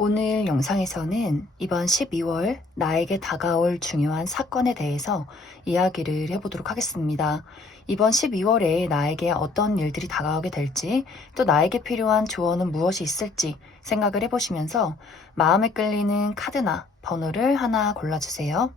오늘 영상에서는 이번 12월 나에게 다가올 중요한 사건에 대해서 이야기를 해보도록 하겠습니다. 이번 12월에 나에게 어떤 일들이 다가오게 될지, 또 나에게 필요한 조언은 무엇이 있을지 생각을 해보시면서 마음에 끌리는 카드나 번호를 하나 골라주세요.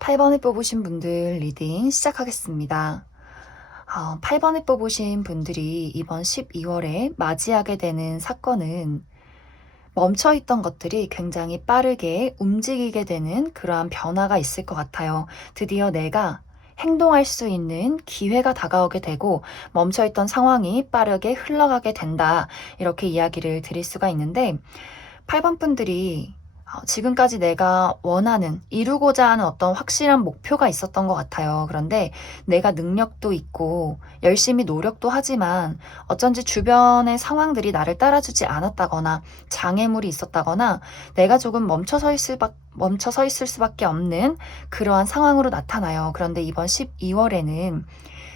팔 8번을 뽑으신 분들 리딩 시작하겠습니다. 8번을 뽑으신 분들이 이번 12월에 맞이하게 되는 사건은 멈춰있던 것들이 굉장히 빠르게 움직이게 되는 그러한 변화가 있을 것 같아요. 드디어 내가 행동할 수 있는 기회가 다가오게 되고 멈춰있던 상황이 빠르게 흘러가게 된다. 이렇게 이야기를 드릴 수가 있는데 8번 분들이 지금까지 내가 원하는, 이루고자 하는 어떤 확실한 목표가 있었던 것 같아요. 그런데 내가 능력도 있고 열심히 노력도 하지만 어쩐지 주변의 상황들이 나를 따라주지 않았다거나 장애물이 있었다거나 내가 조금 멈춰서 있을 수밖에 없는 그러한 상황으로 나타나요. 그런데 이번 12월에는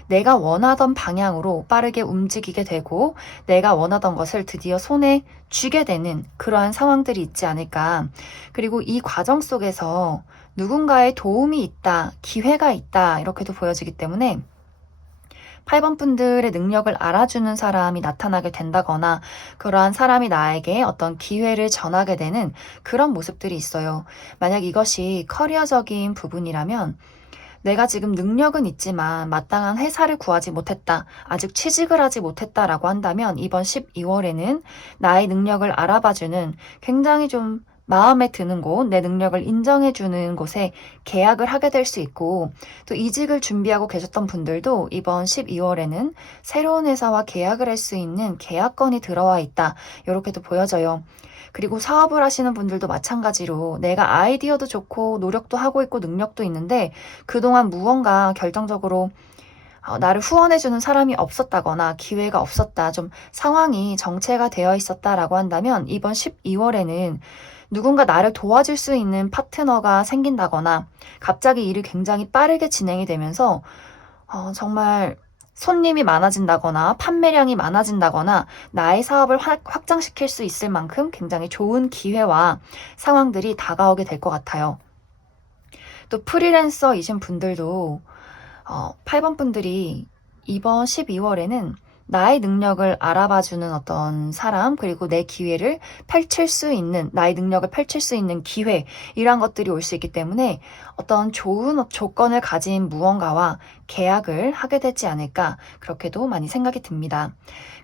내가 원하던 방향으로 빠르게 움직이게 되고 내가 원하던 것을 드디어 손에 쥐게 되는 그러한 상황들이 있지 않을까. 그리고 이 과정 속에서 누군가의 도움이 있다, 기회가 있다, 이렇게도 보여지기 때문에 8번 분들의 능력을 알아주는 사람이 나타나게 된다거나 그러한 사람이 나에게 어떤 기회를 전하게 되는 그런 모습들이 있어요. 만약 이것이 커리어적인 부분이라면 내가 지금 능력은 있지만 마땅한 회사를 구하지 못했다. 아직 취직을 하지 못했다라고 한다면 이번 12월에는 나의 능력을 알아봐주는 굉장히 좀 마음에 드는 곳, 내 능력을 인정해주는 곳에 계약을 하게 될 수 있고 또 이직을 준비하고 계셨던 분들도 이번 12월에는 새로운 회사와 계약을 할 수 있는 계약건이 들어와 있다. 이렇게도 보여져요. 그리고 사업을 하시는 분들도 마찬가지로 내가 아이디어도 좋고 노력도 하고 있고 능력도 있는데 그동안 무언가 결정적으로 나를 후원해주는 사람이 없었다거나 기회가 없었다, 좀 상황이 정체가 되어 있었다라고 한다면 이번 12월에는 누군가 나를 도와줄 수 있는 파트너가 생긴다거나 갑자기 일이 굉장히 빠르게 진행이 되면서 정말 손님이 많아진다거나 판매량이 많아진다거나 나의 사업을 확장시킬 수 있을 만큼 굉장히 좋은 기회와 상황들이 다가오게 될 것 같아요. 또 프리랜서이신 분들도 8번 분들이 이번 12월에는 나의 능력을 알아봐주는 어떤 사람, 그리고 내 기회를 펼칠 수 있는, 나의 능력을 펼칠 수 있는 기회, 이러한 것들이 올 수 있기 때문에 어떤 좋은 조건을 가진 무언가와 계약을 하게 되지 않을까, 그렇게도 많이 생각이 듭니다.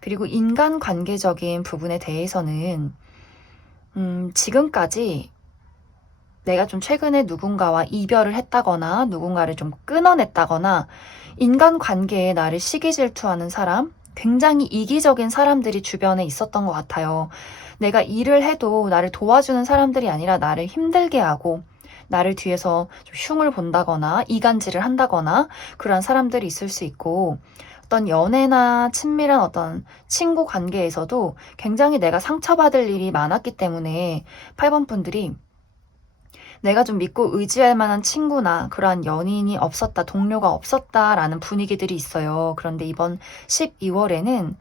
그리고 인간관계적인 부분에 대해서는 지금까지 내가 좀 최근에 누군가와 이별을 했다거나 누군가를 좀 끊어냈다거나 인간관계에 나를 시기 질투하는 사람, 굉장히 이기적인 사람들이 주변에 있었던 것 같아요. 내가 일을 해도 나를 도와주는 사람들이 아니라 나를 힘들게 하고 나를 뒤에서 좀 흉을 본다거나 이간질을 한다거나 그런 사람들이 있을 수 있고, 어떤 연애나 친밀한 어떤 친구 관계에서도 굉장히 내가 상처받을 일이 많았기 때문에 8번 분들이 내가 좀 믿고 의지할 만한 친구나 그러한 연인이 없었다, 동료가 없었다라는 분위기들이 있어요. 그런데 이번 12월에는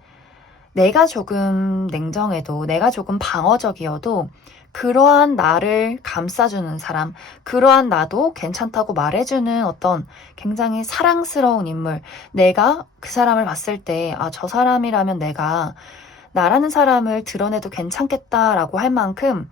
내가 조금 냉정해도, 내가 조금 방어적이어도 그러한 나를 감싸주는 사람, 그러한 나도 괜찮다고 말해주는 어떤 굉장히 사랑스러운 인물, 내가 그 사람을 봤을 때, 아, 저 사람이라면 내가 나라는 사람을 드러내도 괜찮겠다라고 할 만큼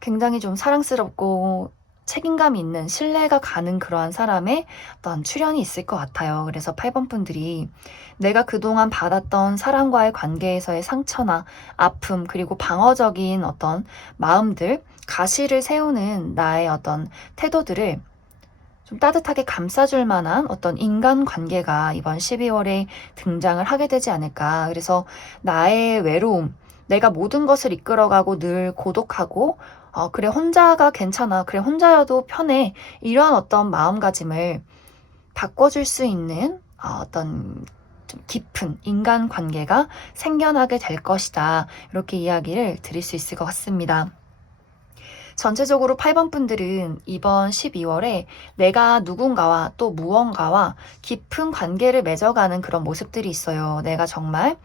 굉장히 좀 사랑스럽고 책임감 있는, 신뢰가 가는 그러한 사람의 어떤 출현이 있을 것 같아요. 그래서 8번 분들이 내가 그동안 받았던 사람과의 관계에서의 상처나 아픔, 그리고 방어적인 어떤 마음들, 가시를 세우는 나의 어떤 태도들을 좀 따뜻하게 감싸줄 만한 어떤 인간관계가 이번 12월에 등장을 하게 되지 않을까. 그래서 나의 외로움, 내가 모든 것을 이끌어가고 늘 고독하고 그래, 혼자가 괜찮아. 그래, 혼자여도 편해. 이러한 어떤 마음가짐을 바꿔줄 수 있는 어떤 좀 깊은 인간관계가 생겨나게 될 것이다. 이렇게 이야기를 드릴 수 있을 것 같습니다. 전체적으로 8번 분들은 이번 12월에 내가 누군가와 또 무언가와 깊은 관계를 맺어가는 그런 모습들이 있어요. 내가 정말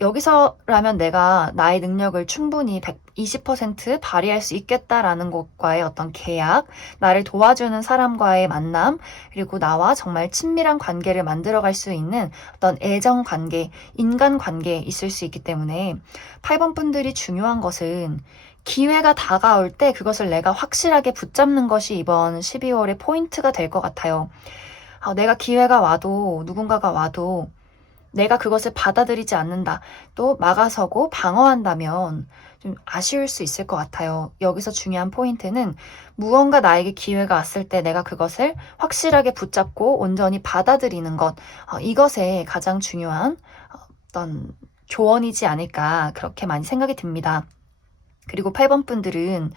여기서라면 내가 나의 능력을 충분히 120% 발휘할 수 있겠다라는 것과의 어떤 계약, 나를 도와주는 사람과의 만남, 그리고 나와 정말 친밀한 관계를 만들어갈 수 있는 어떤 애정 관계, 인간 관계에 있을 수 있기 때문에 8번 분들이 중요한 것은 기회가 다가올 때 그것을 내가 확실하게 붙잡는 것이 이번 12월의 포인트가 될 것 같아요. 내가 기회가 와도, 누군가가 와도 내가 그것을 받아들이지 않는다, 또 막아서고 방어한다면 좀 아쉬울 수 있을 것 같아요. 여기서 중요한 포인트는 무언가 나에게 기회가 왔을 때 내가 그것을 확실하게 붙잡고 온전히 받아들이는 것, 이것에 가장 중요한 어떤 조언이지 않을까, 그렇게 많이 생각이 듭니다. 그리고 8번 분들은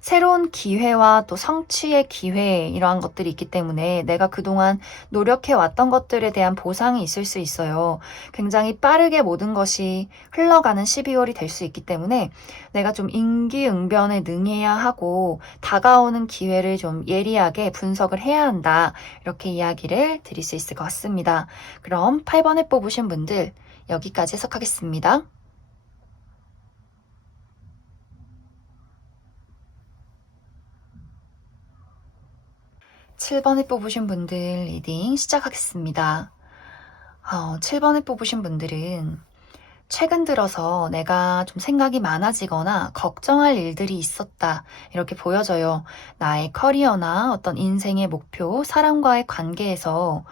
새로운 기회와 또 성취의 기회, 이러한 것들이 있기 때문에 내가 그동안 노력해왔던 것들에 대한 보상이 있을 수 있어요. 굉장히 빠르게 모든 것이 흘러가는 12월이 될 수 있기 때문에 내가 좀 임기응변에 능해야 하고 다가오는 기회를 좀 예리하게 분석을 해야 한다. 이렇게 이야기를 드릴 수 있을 것 같습니다. 그럼 8번에 뽑으신 분들 여기까지 해석하겠습니다. 7번에 뽑으신 분들 리딩 시작하겠습니다. 7번에 뽑으신 분들은 최근 들어서 내가 좀 생각이 많아지거나 걱정할 일들이 있었다, 이렇게 보여져요. 나의 커리어나 어떤 인생의 목표, 사람과의 관계에서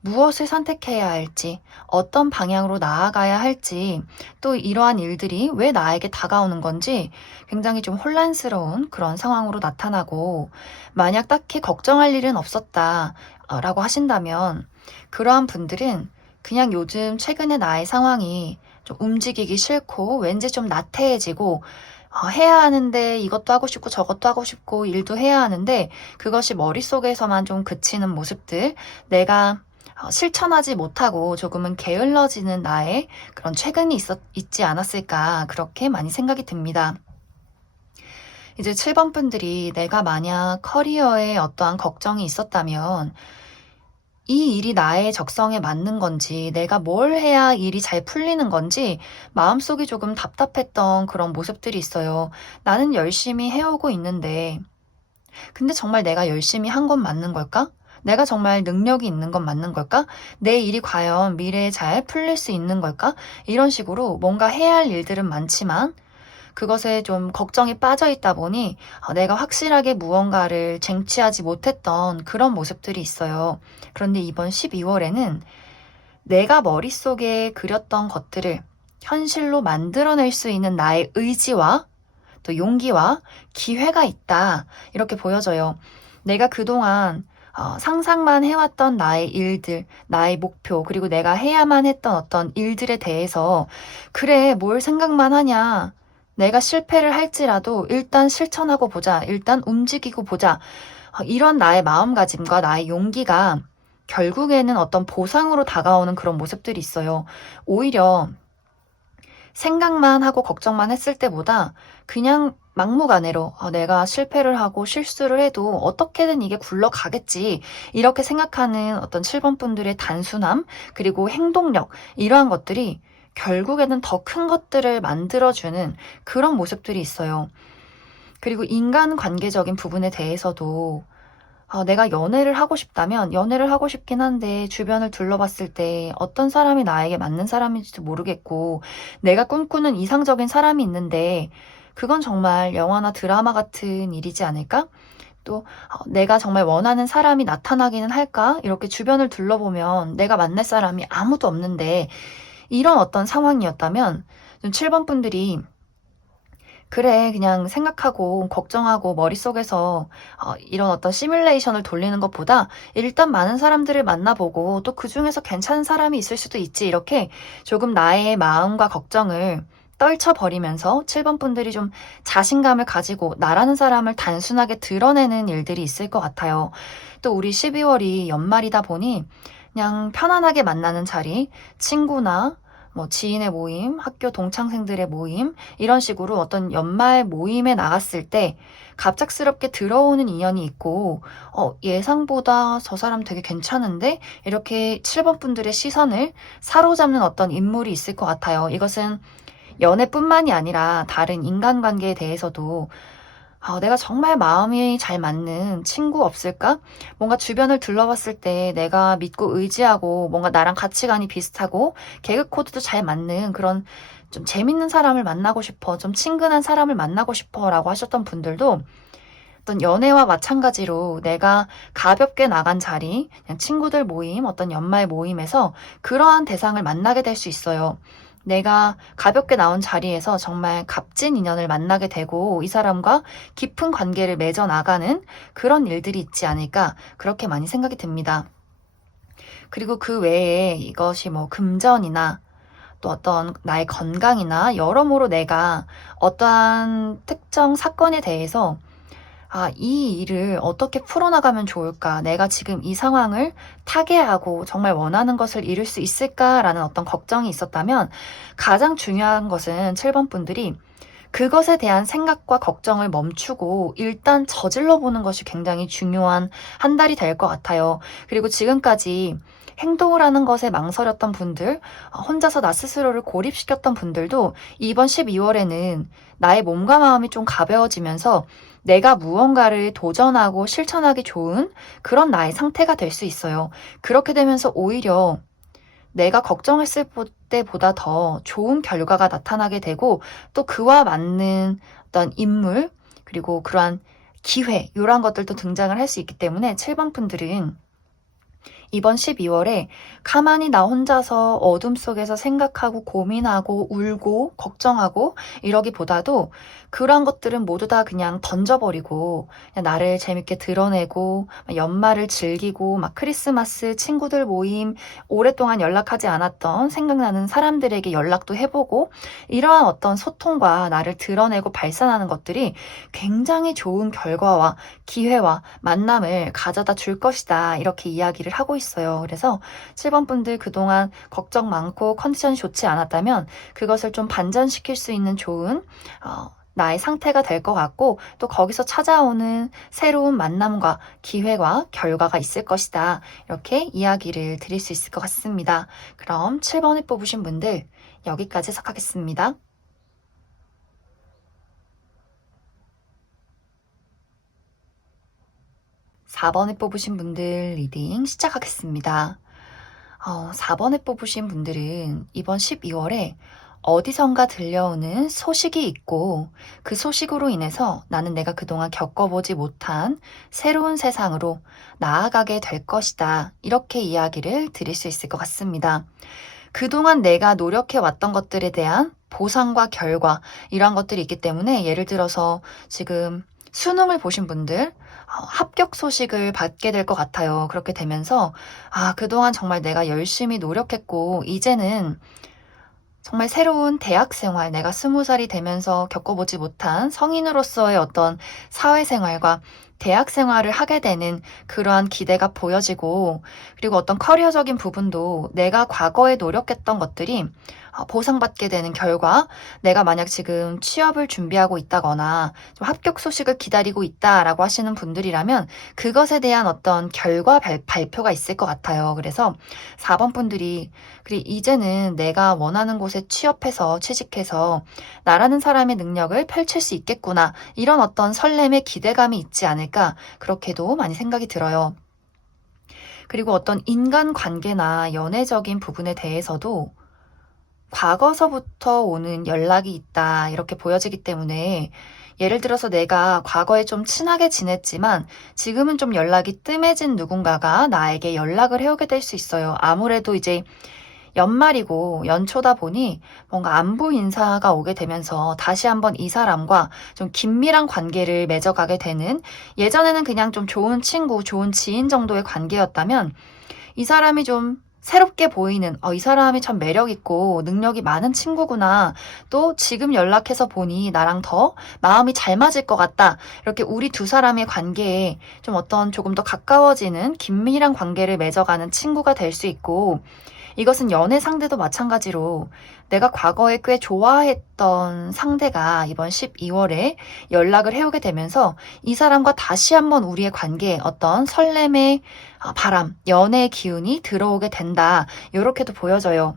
무엇을 선택해야 할지, 어떤 방향으로 나아가야 할지, 또 이러한 일들이 왜 나에게 다가오는 건지 굉장히 좀 혼란스러운 그런 상황으로 나타나고, 만약 딱히 걱정할 일은 없었다 라고 하신다면 그러한 분들은 그냥 요즘 최근에 나의 상황이 좀 움직이기 싫고 왠지 좀 나태해지고 해야 하는데 이것도 하고 싶고 저것도 하고 싶고 일도 해야 하는데 그것이 머릿속에서만 좀 그치는 모습들, 내가 실천하지 못하고 조금은 게을러지는 나의 그런 최근이 있지 않았을까, 그렇게 많이 생각이 듭니다. 이제 7번 분들이 내가 만약 커리어에 어떠한 걱정이 있었다면 이 일이 나의 적성에 맞는 건지, 내가 뭘 해야 일이 잘 풀리는 건지 마음속이 조금 답답했던 그런 모습들이 있어요. 나는 열심히 해오고 있는데 근데 정말 내가 열심히 한 건 맞는 걸까? 내가 정말 능력이 있는 건 맞는 걸까? 내 일이 과연 미래에 잘 풀릴 수 있는 걸까? 이런 식으로 뭔가 해야 할 일들은 많지만 그것에 좀 걱정이 빠져 있다 보니 내가 확실하게 무언가를 쟁취하지 못했던 그런 모습들이 있어요. 그런데 이번 12월에는 내가 머릿속에 그렸던 것들을 현실로 만들어낼 수 있는 나의 의지와 또 용기와 기회가 있다. 이렇게 보여져요. 내가 그동안 상상만 해왔던 나의 일들, 나의 목표, 그리고 내가 해야만 했던 어떤 일들에 대해서 그래, 뭘 생각만 하냐. 내가 실패를 할지라도 일단 실천하고 보자. 일단 움직이고 보자. 이런 나의 마음가짐과 나의 용기가 결국에는 어떤 보상으로 다가오는 그런 모습들이 있어요. 오히려 생각만 하고 걱정만 했을 때보다 그냥 막무가내로 내가 실패를 하고 실수를 해도 어떻게든 이게 굴러가겠지 이렇게 생각하는 어떤 7번 분들의 단순함 그리고 행동력 이러한 것들이 결국에는 더 큰 것들을 만들어주는 그런 모습들이 있어요. 그리고 인간관계적인 부분에 대해서도 내가 연애를 하고 싶다면 연애를 하고 싶긴 한데 주변을 둘러봤을 때 어떤 사람이 나에게 맞는 사람인지도 모르겠고 내가 꿈꾸는 이상적인 사람이 있는데 그건 정말 영화나 드라마 같은 일이지 않을까? 또 내가 정말 원하는 사람이 나타나기는 할까? 이렇게 주변을 둘러보면 내가 만날 사람이 아무도 없는데 이런 어떤 상황이었다면 좀 7번 분들이 그래, 그냥 생각하고 걱정하고 머릿속에서 이런 어떤 시뮬레이션을 돌리는 것보다 일단 많은 사람들을 만나보고 또 그중에서 괜찮은 사람이 있을 수도 있지. 이렇게 조금 나의 마음과 걱정을 떨쳐버리면서 7번 분들이 좀 자신감을 가지고 나라는 사람을 단순하게 드러내는 일들이 있을 것 같아요. 또 우리 12월이 연말이다 보니 그냥 편안하게 만나는 자리, 친구나 뭐 지인의 모임, 학교 동창생들의 모임, 이런 식으로 어떤 연말 모임에 나갔을 때 갑작스럽게 들어오는 인연이 있고, 예상보다 저 사람 되게 괜찮은데? 이렇게 7번 분들의 시선을 사로잡는 어떤 인물이 있을 것 같아요. 이것은 연애뿐만이 아니라 다른 인간관계에 대해서도 내가 정말 마음이 잘 맞는 친구 없을까? 뭔가 주변을 둘러봤을 때 내가 믿고 의지하고 뭔가 나랑 가치관이 비슷하고 개그 코드도 잘 맞는 그런 좀 재밌는 사람을 만나고 싶어, 좀 친근한 사람을 만나고 싶어 라고 하셨던 분들도 어떤 연애와 마찬가지로 내가 가볍게 나간 자리, 그냥 친구들 모임, 어떤 연말 모임에서 그러한 대상을 만나게 될 수 있어요. 내가 가볍게 나온 자리에서 정말 값진 인연을 만나게 되고 이 사람과 깊은 관계를 맺어 나가는 그런 일들이 있지 않을까 그렇게 많이 생각이 듭니다. 그리고 그 외에 이것이 뭐 금전이나 또 어떤 나의 건강이나 여러모로 내가 어떠한 특정 사건에 대해서 이 일을 어떻게 풀어나가면 좋을까? 내가 지금 이 상황을 타개하고 정말 원하는 것을 이룰 수 있을까라는 어떤 걱정이 있었다면 가장 중요한 것은 7번 분들이 그것에 대한 생각과 걱정을 멈추고 일단 저질러 보는 것이 굉장히 중요한 한 달이 될 것 같아요. 그리고 지금까지 행동을 하는 것에 망설였던 분들, 혼자서 나 스스로를 고립시켰던 분들도 이번 12월에는 나의 몸과 마음이 좀 가벼워지면서 내가 무언가를 도전하고 실천하기 좋은 그런 나의 상태가 될 수 있어요. 그렇게 되면서 오히려 내가 걱정했을 때보다 더 좋은 결과가 나타나게 되고 또 그와 맞는 어떤 인물 그리고 그러한 기회 이러한 것들도 등장을 할 수 있기 때문에 7번 분들은 이번 12월에 가만히 나 혼자서 어둠 속에서 생각하고 고민하고 울고 걱정하고 이러기보다도 그런 것들은 모두 다 그냥 던져버리고 그냥 나를 재밌게 드러내고 연말을 즐기고 막 크리스마스 친구들 모임 오랫동안 연락하지 않았던 생각나는 사람들에게 연락도 해보고 이러한 어떤 소통과 나를 드러내고 발산하는 것들이 굉장히 좋은 결과와 기회와 만남을 가져다 줄 것이다 이렇게 이야기를 하고 있어요. 그래서 7번 분들 그동안 걱정 많고 컨디션이 좋지 않았다면 그것을 좀 반전시킬 수 있는 좋은 나의 상태가 될 것 같고 또 거기서 찾아오는 새로운 만남과 기회와 결과가 있을 것이다. 이렇게 이야기를 드릴 수 있을 것 같습니다. 그럼 7번을 뽑으신 분들 여기까지 해석하겠습니다. 4번에 뽑으신 분들 리딩 시작하겠습니다. 4번에 뽑으신 분들은 이번 12월에 어디선가 들려오는 소식이 있고 그 소식으로 인해서 나는 내가 그동안 겪어보지 못한 새로운 세상으로 나아가게 될 것이다. 이렇게 이야기를 드릴 수 있을 것 같습니다. 그동안 내가 노력해왔던 것들에 대한 보상과 결과 이러한 것들이 있기 때문에 예를 들어서 지금 수능을 보신 분들 합격 소식을 받게 될 것 같아요. 그렇게 되면서 그동안 정말 내가 열심히 노력했고 이제는 정말 새로운 대학 생활, 내가 20살이 되면서 겪어보지 못한 성인으로서의 어떤 사회생활과 대학 생활을 하게 되는 그러한 기대가 보여지고, 그리고 어떤 커리어적인 부분도 내가 과거에 노력했던 것들이 보상받게 되는 결과, 내가 만약 지금 취업을 준비하고 있다거나 좀 합격 소식을 기다리고 있다라고 하시는 분들이라면 그것에 대한 어떤 결과 발표가 있을 것 같아요. 그래서 4번 분들이 그리고 이제는 내가 원하는 곳에 취업해서 취직해서 나라는 사람의 능력을 펼칠 수 있겠구나. 이런 어떤 설렘의 기대감이 있지 않을까. 그렇게도 많이 생각이 들어요. 그리고 어떤 인간관계나 연애적인 부분에 대해서도 과거서부터 오는 연락이 있다. 이렇게 보여지기 때문에 예를 들어서 내가 과거에 좀 친하게 지냈지만 지금은 좀 연락이 뜸해진 누군가가 나에게 연락을 해오게 될 수 있어요. 아무래도 이제 연말이고 연초다 보니 뭔가 안부 인사가 오게 되면서 다시 한번 이 사람과 좀 긴밀한 관계를 맺어가게 되는, 예전에는 그냥 좀 좋은 친구, 좋은 지인 정도의 관계였다면 이 사람이 좀 새롭게 보이는, 이 사람이 참 매력있고 능력이 많은 친구구나. 또 지금 연락해서 보니 나랑 더 마음이 잘 맞을 것 같다. 이렇게 우리 두 사람의 관계에 좀 어떤 조금 더 가까워지는 긴밀한 관계를 맺어가는 친구가 될 수 있고, 이것은 연애 상대도 마찬가지로 내가 과거에 꽤 좋아했던 상대가 이번 12월에 연락을 해오게 되면서 이 사람과 다시 한번 우리의 관계에 어떤 설렘의 바람, 연애의 기운이 들어오게 된다. 이렇게도 보여져요.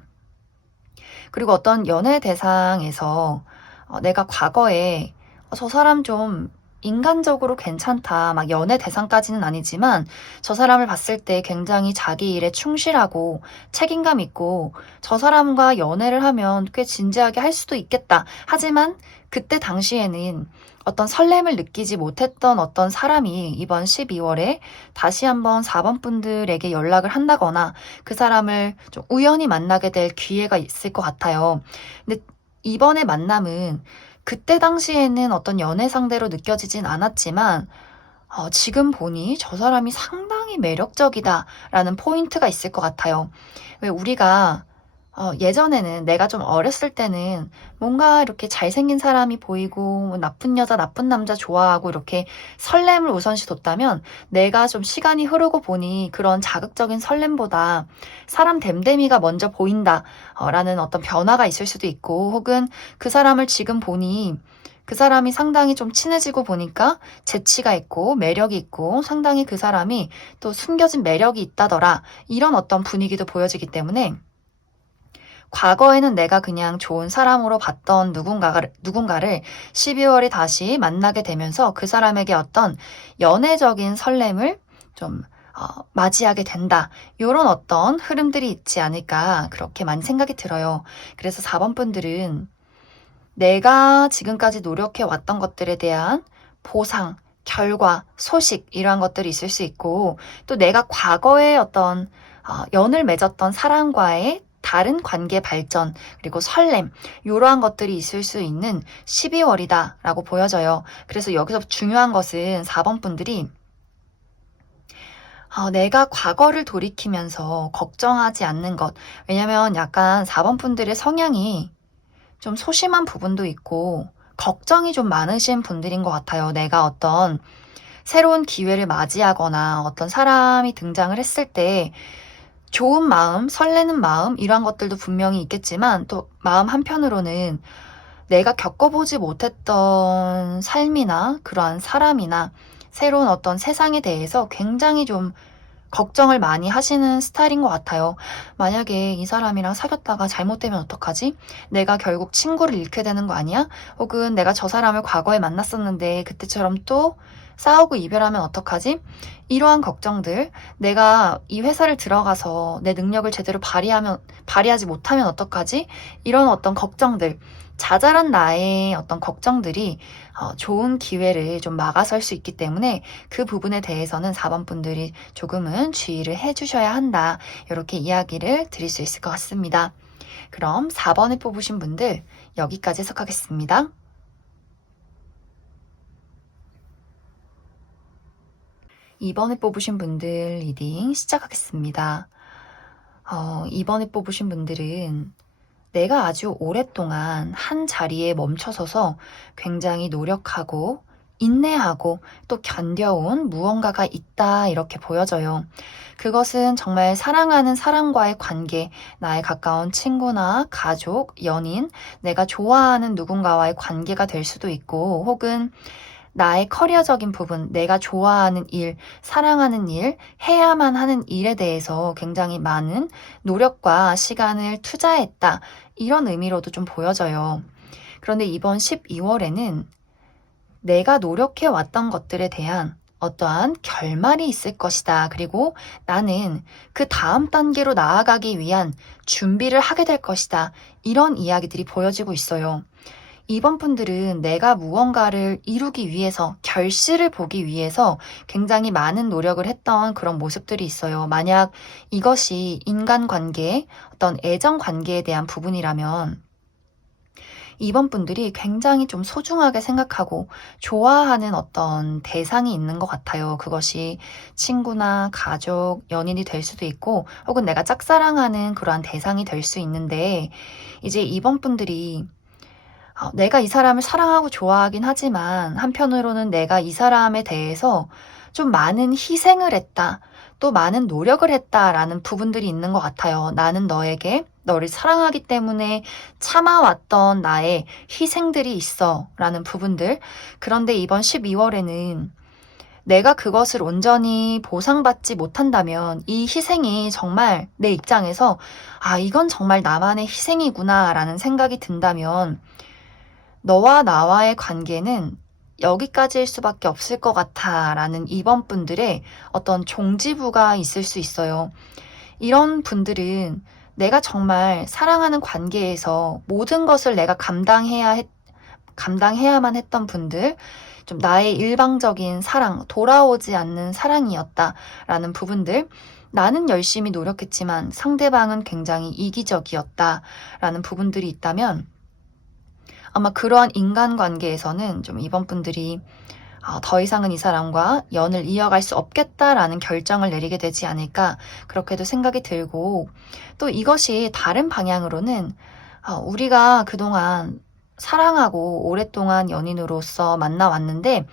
그리고 어떤 연애 대상에서 내가 과거에 저 사람 좀 인간적으로 괜찮다. 막 연애 대상까지는 아니지만 저 사람을 봤을 때 굉장히 자기 일에 충실하고 책임감 있고 저 사람과 연애를 하면 꽤 진지하게 할 수도 있겠다. 하지만 그때 당시에는 어떤 설렘을 느끼지 못했던 어떤 사람이 이번 12월에 다시 한번 4번 분들에게 연락을 한다거나 그 사람을 좀 우연히 만나게 될 기회가 있을 것 같아요. 근데 이번의 만남은 그때 당시에는 어떤 연애 상대로 느껴지진 않았지만 지금 보니 저 사람이 상당히 매력적이다라는 포인트가 있을 것 같아요. 왜 우리가 예전에는 내가 좀 어렸을 때는 뭔가 이렇게 잘생긴 사람이 보이고 뭐 나쁜 여자, 나쁜 남자 좋아하고 이렇게 설렘을 우선시 뒀다면 내가 좀 시간이 흐르고 보니 그런 자극적인 설렘보다 사람 됨됨이가 먼저 보인다 라는 어떤 변화가 있을 수도 있고, 혹은 그 사람을 지금 보니 그 사람이 상당히 좀 친해지고 보니까 재치가 있고 매력이 있고 상당히 그 사람이 또 숨겨진 매력이 있다더라, 이런 어떤 분위기도 보여지기 때문에 과거에는 내가 그냥 좋은 사람으로 봤던 누군가를 12월에 다시 만나게 되면서 그 사람에게 어떤 연애적인 설렘을 좀 맞이하게 된다. 이런 어떤 흐름들이 있지 않을까, 그렇게 많이 생각이 들어요. 그래서 4번 분들은 내가 지금까지 노력해 왔던 것들에 대한 보상, 결과, 소식, 이러한 것들이 있을 수 있고, 또 내가 과거에 어떤 연을 맺었던 사람과의 다른 관계 발전, 그리고 설렘, 이러한 것들이 있을 수 있는 12월이다 라고 보여져요. 그래서 여기서 중요한 것은 4번 분들이 내가 과거를 돌이키면서 걱정하지 않는 것. 왜냐면 약간 4번 분들의 성향이 좀 소심한 부분도 있고 걱정이 좀 많으신 분들인 것 같아요. 내가 어떤 새로운 기회를 맞이하거나 어떤 사람이 등장을 했을 때 좋은 마음, 설레는 마음, 이러한 것들도 분명히 있겠지만 또 마음 한편으로는 내가 겪어보지 못했던 삶이나 그러한 사람이나 새로운 어떤 세상에 대해서 굉장히 좀 걱정을 많이 하시는 스타일인 것 같아요. 만약에 이 사람이랑 사귀었다가 잘못되면 어떡하지? 내가 결국 친구를 잃게 되는 거 아니야? 혹은 내가 저 사람을 과거에 만났었는데 그때처럼 또 싸우고 이별하면 어떡하지? 이러한 걱정들, 내가 이 회사를 들어가서 내 능력을 제대로 발휘하지 못하면 어떡하지? 이런 어떤 걱정들, 자잘한 나의 어떤 걱정들이 좋은 기회를 좀 막아설 수 있기 때문에 그 부분에 대해서는 4번 분들이 조금은 주의를 해주셔야 한다. 이렇게 이야기를 드릴 수 있을 것 같습니다. 그럼 4번을 뽑으신 분들 여기까지 해석하겠습니다. 2번을 뽑으신 분들 리딩 시작하겠습니다. 2번을 뽑으신 분들은 내가 아주 오랫동안 한 자리에 멈춰서서 굉장히 노력하고 인내하고 또 견뎌온 무언가가 있다 이렇게 보여져요. 그것은 정말 사랑하는 사람과의 관계, 나의 가까운 친구나 가족, 연인, 내가 좋아하는 누군가와의 관계가 될 수도 있고 혹은 나의 커리어적인 부분, 내가 좋아하는 일, 사랑하는 일, 해야만 하는 일에 대해서 굉장히 많은 노력과 시간을 투자했다. 이런 의미로도 좀 보여져요. 그런데 이번 12월에는 내가 노력해 왔던 것들에 대한 어떠한 결말이 있을 것이다. 그리고 나는 그 다음 단계로 나아가기 위한 준비를 하게 될 것이다. 이런 이야기들이 보여지고 있어요. 이번 분들은 내가 무언가를 이루기 위해서, 결실을 보기 위해서 굉장히 많은 노력을 했던 그런 모습들이 있어요. 만약 이것이 인간관계, 어떤 애정관계에 대한 부분이라면 이번 분들이 굉장히 좀 소중하게 생각하고 좋아하는 어떤 대상이 있는 것 같아요. 그것이 친구나 가족, 연인이 될 수도 있고 혹은 내가 짝사랑하는 그러한 대상이 될 수 있는데 이제 이번 분들이 내가 이 사람을 사랑하고 좋아하긴 하지만 한편으로는 내가 이 사람에 대해서 좀 많은 희생을 했다. 또 많은 노력을 했다라는 부분들이 있는 것 같아요. 나는 너를 사랑하기 때문에 참아왔던 나의 희생들이 있어. 라는 부분들. 그런데 이번 12월에는 내가 그것을 온전히 보상받지 못한다면 이 희생이 정말 내 입장에서 이건 정말 나만의 희생이구나 라는 생각이 든다면 너와 나와의 관계는 여기까지일 수밖에 없을 것 같아 라는 이번 분들의 어떤 종지부가 있을 수 있어요. 이런 분들은 내가 정말 사랑하는 관계에서 모든 것을 내가 감당해야만 했던 분들, 좀 나의 일방적인 사랑, 돌아오지 않는 사랑이었다라는 부분들, 나는 열심히 노력했지만 상대방은 굉장히 이기적이었다라는 부분들이 있다면 아마 그러한 인간관계에서는 좀 이번 분들이 더 이상은 이 사람과 연을 이어갈 수 없겠다라는 결정을 내리게 되지 않을까 그렇게도 생각이 들고 또 이것이 다른 방향으로는 우리가 그동안 사랑하고 오랫동안 연인으로서 만나왔는데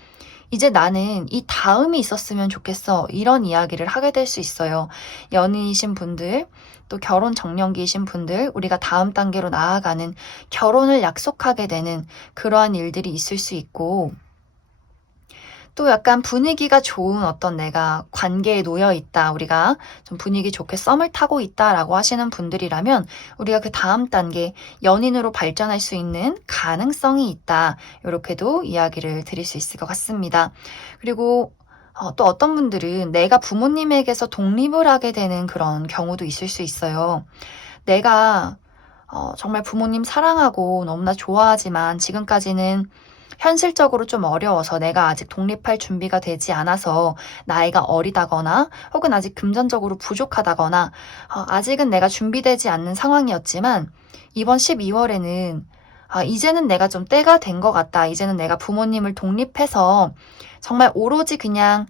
이제 나는 이 다음이 있었으면 좋겠어. 이런 이야기를 하게 될 수 있어요. 연인이신 분들, 또 결혼 정년기이신 분들, 우리가 다음 단계로 나아가는 결혼을 약속하게 되는 그러한 일들이 있을 수 있고 또 약간 분위기가 좋은 어떤 내가 관계에 놓여 있다. 우리가 좀 분위기 좋게 썸을 타고 있다라고 하시는 분들이라면 우리가 그 다음 단계 연인으로 발전할 수 있는 가능성이 있다. 이렇게도 이야기를 드릴 수 있을 것 같습니다. 그리고 또 어떤 분들은 내가 부모님에게서 독립을 하게 되는 그런 경우도 있을 수 있어요. 내가 정말 부모님 사랑하고 너무나 좋아하지만 지금까지는 현실적으로 좀 어려워서 내가 아직 독립할 준비가 되지 않아서 나이가 어리다거나 혹은 아직 금전적으로 부족하다거나 아직은 내가 준비되지 않는 상황이었지만 이번 12월에는 이제는 내가 좀 때가 된 것 같다. 이제는 내가 부모님을 독립해서 정말 오로지 그냥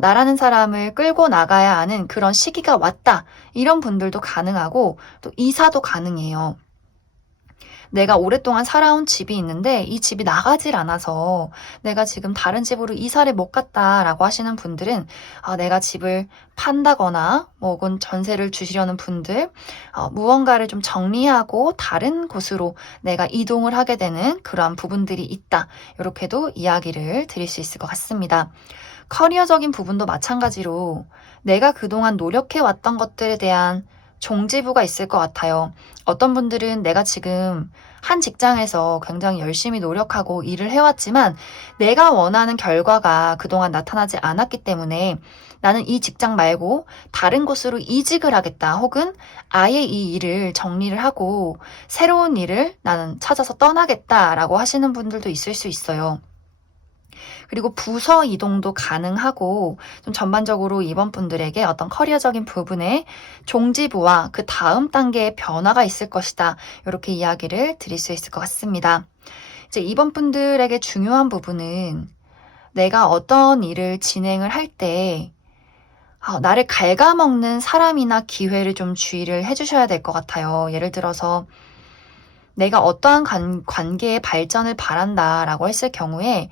나라는 사람을 끌고 나가야 하는 그런 시기가 왔다. 이런 분들도 가능하고 또 이사도 가능해요. 내가 오랫동안 살아온 집이 있는데 이 집이 나가질 않아서 내가 지금 다른 집으로 이사를 못 갔다라고 하시는 분들은 내가 집을 판다거나 혹은 전세를 주시려는 분들 무언가를 좀 정리하고 다른 곳으로 내가 이동을 하게 되는 그러한 부분들이 있다. 이렇게도 이야기를 드릴 수 있을 것 같습니다. 커리어적인 부분도 마찬가지로 내가 그동안 노력해왔던 것들에 대한 종지부가 있을 것 같아요. 어떤 분들은 내가 지금 한 직장에서 굉장히 열심히 노력하고 일을 해왔지만 내가 원하는 결과가 그동안 나타나지 않았기 때문에 나는 이 직장 말고 다른 곳으로 이직을 하겠다. 혹은 아예 이 일을 정리를 하고 새로운 일을 나는 찾아서 떠나겠다라고 하시는 분들도 있을 수 있어요. 그리고 부서 이동도 가능하고 좀 전반적으로 이번 분들에게 어떤 커리어적인 부분에 종지부와 그 다음 단계의 변화가 있을 것이다. 이렇게 이야기를 드릴 수 있을 것 같습니다. 이제 이번 분들에게 중요한 부분은 내가 어떤 일을 진행을 할 때 나를 갉아먹는 사람이나 기회를 좀 주의를 해주셔야 될 것 같아요. 예를 들어서 내가 어떠한 관계의 발전을 바란다라고 했을 경우에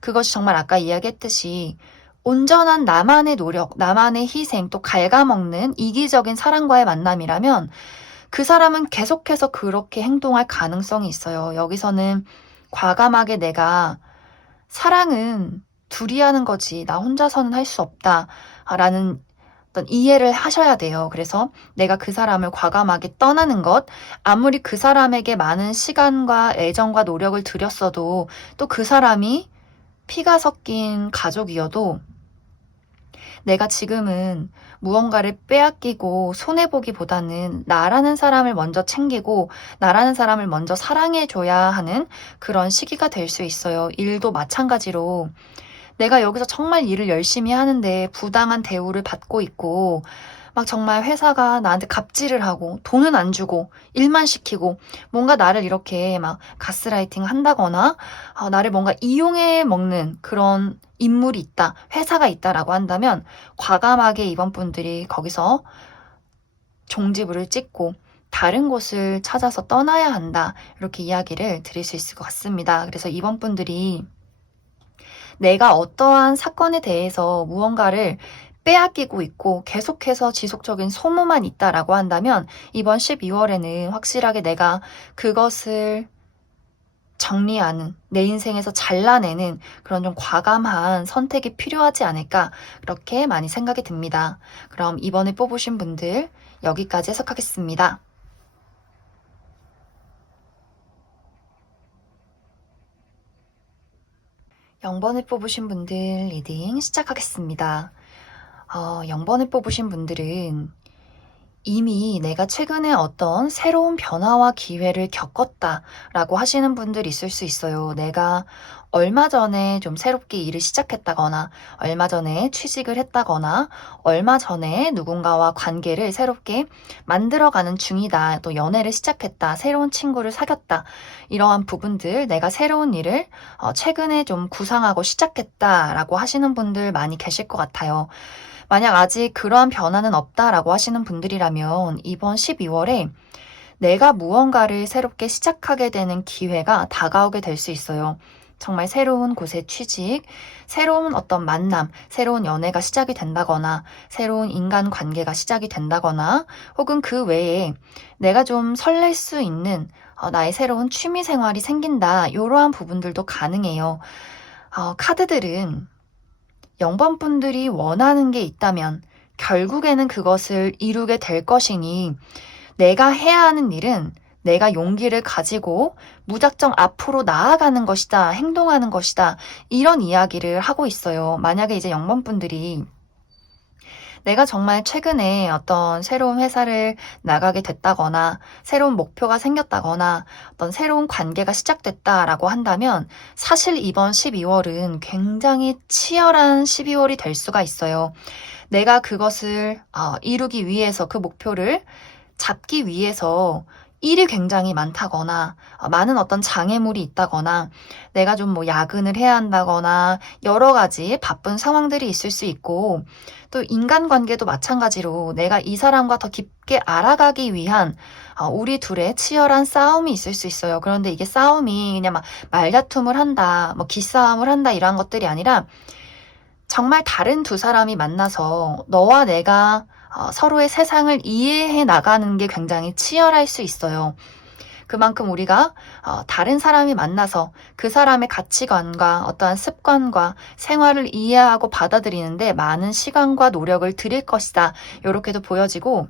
그것이 정말 아까 이야기했듯이 온전한 나만의 노력, 나만의 희생, 또 갉아먹는 이기적인 사람과의 만남이라면 그 사람은 계속해서 그렇게 행동할 가능성이 있어요. 여기서는 과감하게 내가 사랑은 둘이 하는 거지 나 혼자서는 할 수 없다라는 어떤 이해를 하셔야 돼요. 그래서 내가 그 사람을 과감하게 떠나는 것, 아무리 그 사람에게 많은 시간과 애정과 노력을 들였어도 또 그 사람이 피가 섞인 가족이어도 내가 지금은 무언가를 빼앗기고 손해보기보다는 나라는 사람을 먼저 챙기고 나라는 사람을 먼저 사랑해줘야 하는 그런 시기가 될 수 있어요. 일도 마찬가지로 내가 여기서 정말 일을 열심히 하는데 부당한 대우를 받고 있고 막 정말 회사가 나한테 갑질을 하고 돈은 안 주고 일만 시키고 뭔가 나를 이렇게 막 가스라이팅 한다거나 나를 뭔가 이용해 먹는 그런 인물이 있다, 회사가 있다라고 한다면 과감하게 이번 분들이 거기서 종지부를 찍고 다른 곳을 찾아서 떠나야 한다. 이렇게 이야기를 드릴 수 있을 것 같습니다. 그래서 이번 분들이 내가 어떠한 사건에 대해서 무언가를 빼앗기고 있고 계속해서 지속적인 소모만 있다라고 한다면 이번 12월에는 확실하게 내가 그것을 정리하는, 내 인생에서 잘라내는 그런 좀 과감한 선택이 필요하지 않을까 그렇게 많이 생각이 듭니다. 그럼 이번에 뽑으신 분들 여기까지 해석하겠습니다. 0번을 뽑으신 분들 리딩 시작하겠습니다. 0번을 뽑으신 분들은 이미 내가 최근에 어떤 새로운 변화와 기회를 겪었다라고 하시는 분들 있을 수 있어요. 내가 얼마 전에 좀 새롭게 일을 시작했다거나, 얼마 전에 취직을 했다거나, 얼마 전에 누군가와 관계를 새롭게 만들어가는 중이다. 또 연애를 시작했다. 새로운 친구를 사귀었다. 이러한 부분들, 내가 새로운 일을 최근에 좀 구상하고 시작했다라고 하시는 분들 많이 계실 것 같아요. 만약 아직 그러한 변화는 없다라고 하시는 분들이라면 이번 12월에 내가 무언가를 새롭게 시작하게 되는 기회가 다가오게 될 수 있어요. 정말 새로운 곳에 취직, 새로운 어떤 만남, 새로운 연애가 시작이 된다거나, 새로운 인간 관계가 시작이 된다거나, 혹은 그 외에 내가 좀 설렐 수 있는 나의 새로운 취미 생활이 생긴다. 이러한 부분들도 가능해요. 카드들은 0번 분들이 원하는 게 있다면 결국에는 그것을 이루게 될 것이니 내가 해야 하는 일은 내가 용기를 가지고 무작정 앞으로 나아가는 것이다, 행동하는 것이다, 이런 이야기를 하고 있어요. 만약에 이제 0번 분들이 내가 정말 최근에 어떤 새로운 회사를 나가게 됐다거나 새로운 목표가 생겼다거나 어떤 새로운 관계가 시작됐다라고 한다면 사실 이번 12월은 굉장히 치열한 12월이 될 수가 있어요. 내가 그것을 이루기 위해서 그 목표를 잡기 위해서 일이 굉장히 많다거나 많은 어떤 장애물이 있다거나 내가 좀 뭐 야근을 해야 한다거나 여러 가지 바쁜 상황들이 있을 수 있고 또 인간관계도 마찬가지로 내가 이 사람과 더 깊게 알아가기 위한 우리 둘의 치열한 싸움이 있을 수 있어요. 그런데 이게 싸움이 그냥 막 말다툼을 한다, 뭐 기싸움을 한다 이러한 것들이 아니라 정말 다른 두 사람이 만나서 너와 내가 서로의 세상을 이해해 나가는 게 굉장히 치열할 수 있어요. 그만큼 우리가 다른 사람이 만나서 그 사람의 가치관과 어떠한 습관과 생활을 이해하고 받아들이는데 많은 시간과 노력을 들일 것이다. 이렇게도 보여지고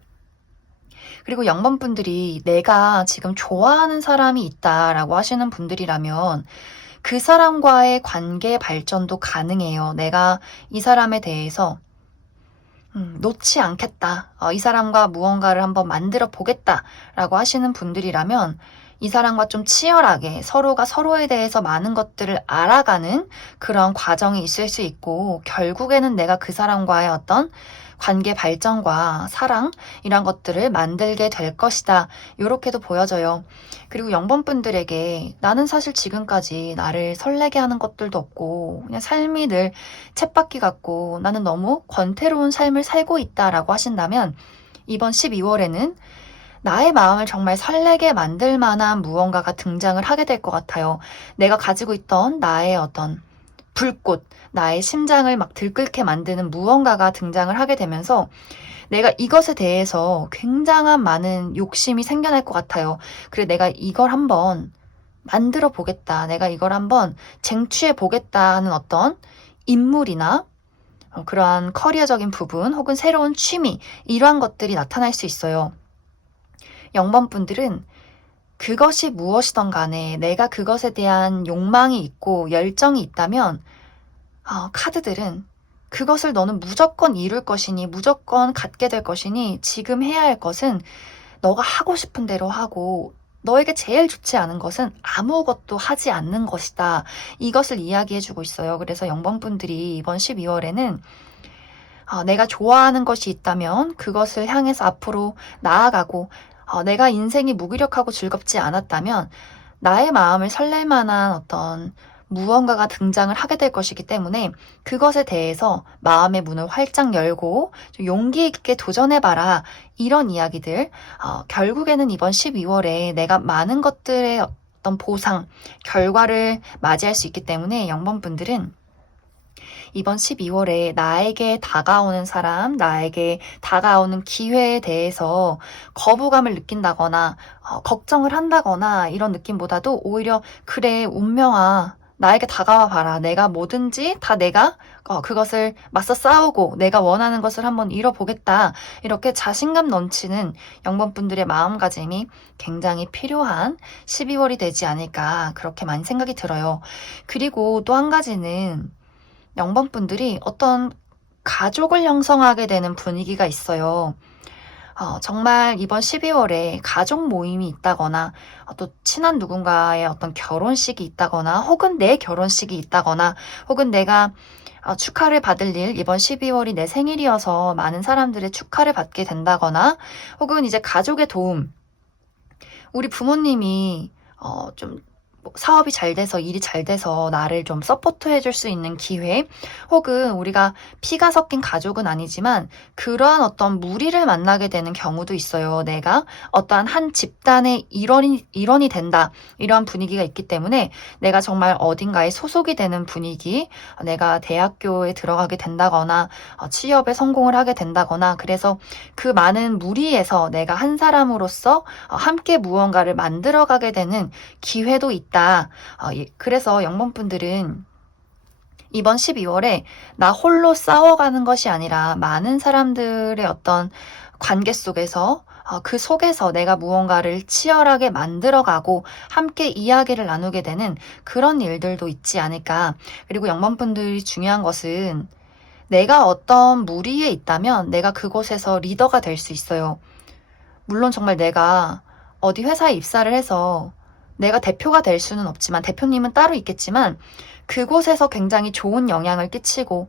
그리고 0번 분들이 내가 지금 좋아하는 사람이 있다라고 하시는 분들이라면 그 사람과의 관계 발전도 가능해요. 내가 이 사람에 대해서 놓지 않겠다. 이 사람과 무언가를 한번 만들어 보겠다라고 하시는 분들이라면 이 사람과 좀 치열하게 서로가 서로에 대해서 많은 것들을 알아가는 그런 과정이 있을 수 있고, 결국에는 내가 그 사람과의 어떤 관계 발전과 사랑 이런 것들을 만들게 될 것이다. 이렇게도 보여져요. 그리고 0번 분들에게 나는 사실 지금까지 나를 설레게 하는 것들도 없고 그냥 삶이 늘 쳇바퀴 같고 나는 너무 권태로운 삶을 살고 있다라고 하신다면, 이번 12월에는 나의 마음을 정말 설레게 만들 만한 무언가가 등장을 하게 될 것 같아요. 내가 가지고 있던 나의 어떤 불꽃, 나의 심장을 막 들끓게 만드는 무언가가 등장을 하게 되면서 내가 이것에 대해서 굉장한 많은 욕심이 생겨날 것 같아요. 그래, 내가 이걸 한번 만들어 보겠다. 내가 이걸 한번 쟁취해 보겠다는 어떤 인물이나 그러한 커리어적인 부분 혹은 새로운 취미, 이러한 것들이 나타날 수 있어요. 0번 분들은 그것이 무엇이든 간에 내가 그것에 대한 욕망이 있고 열정이 있다면 카드들은 그것을 너는 무조건 이룰 것이니, 무조건 갖게 될 것이니, 지금 해야 할 것은 너가 하고 싶은 대로 하고 너에게 제일 좋지 않은 것은 아무것도 하지 않는 것이다. 이것을 이야기해주고 있어요. 그래서 0번 분들이 이번 12월에는 내가 좋아하는 것이 있다면 그것을 향해서 앞으로 나아가고, 내가 인생이 무기력하고 즐겁지 않았다면 나의 마음을 설렐 만한 어떤 무언가가 등장을 하게 될 것이기 때문에 그것에 대해서 마음의 문을 활짝 열고 좀 용기 있게 도전해봐라. 이런 이야기들, 결국에는 이번 12월에 내가 많은 것들의 어떤 보상, 결과를 맞이할 수 있기 때문에 0번 분들은 이번 12월에 나에게 다가오는 사람, 나에게 다가오는 기회에 대해서 거부감을 느낀다거나 걱정을 한다거나 이런 느낌보다도 오히려 그래, 운명아, 나에게 다가와 봐라. 내가 뭐든지 다 내가 그것을 맞서 싸우고 내가 원하는 것을 한번 이뤄보겠다. 이렇게 자신감 넘치는 0번 분들의 마음가짐이 굉장히 필요한 12월이 되지 않을까, 그렇게 많이 생각이 들어요. 그리고 또 한 가지는 0번 분들이 어떤 가족을 형성하게 되는 분위기가 있어요. 정말 이번 12월에 가족 모임이 있다거나 또 친한 누군가의 어떤 결혼식이 있다거나 혹은 내 결혼식이 있다거나 혹은 내가 축하를 받을 일, 이번 12월이 내 생일이어서 많은 사람들의 축하를 받게 된다거나 혹은 이제 가족의 도움, 우리 부모님이 좀 사업이 잘 돼서, 일이 잘 돼서 나를 좀 서포트 해줄 수 있는 기회, 혹은 우리가 피가 섞인 가족은 아니지만 그러한 어떤 무리를 만나게 되는 경우도 있어요. 내가 어떠한 한 집단의 일원이 된다. 이러한 분위기가 있기 때문에 내가 정말 어딘가에 소속이 되는 분위기, 내가 대학교에 들어가게 된다거나 취업에 성공을 하게 된다거나, 그래서 그 많은 무리에서 내가 한 사람으로서 함께 무언가를 만들어가게 되는 기회도 있다. 그래서 0번 분들은 이번 12월에 나 홀로 싸워가는 것이 아니라 많은 사람들의 어떤 관계 속에서 그 속에서 내가 무언가를 치열하게 만들어가고 함께 이야기를 나누게 되는 그런 일들도 있지 않을까. 그리고 0번 분들이 중요한 것은 내가 어떤 무리에 있다면 내가 그곳에서 리더가 될 수 있어요. 물론 정말 내가 어디 회사에 입사를 해서 내가 대표가 될 수는 없지만, 대표님은 따로 있겠지만 그곳에서 굉장히 좋은 영향을 끼치고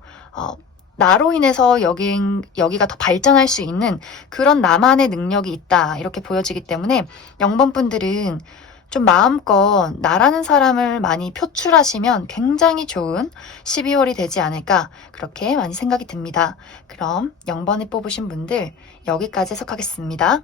나로 인해서 여기가 더 발전할 수 있는 그런 나만의 능력이 있다, 이렇게 보여지기 때문에 0번 분들은 좀 마음껏 나라는 사람을 많이 표출하시면 굉장히 좋은 12월이 되지 않을까, 그렇게 많이 생각이 듭니다. 그럼 0번을 뽑으신 분들 여기까지 해석하겠습니다.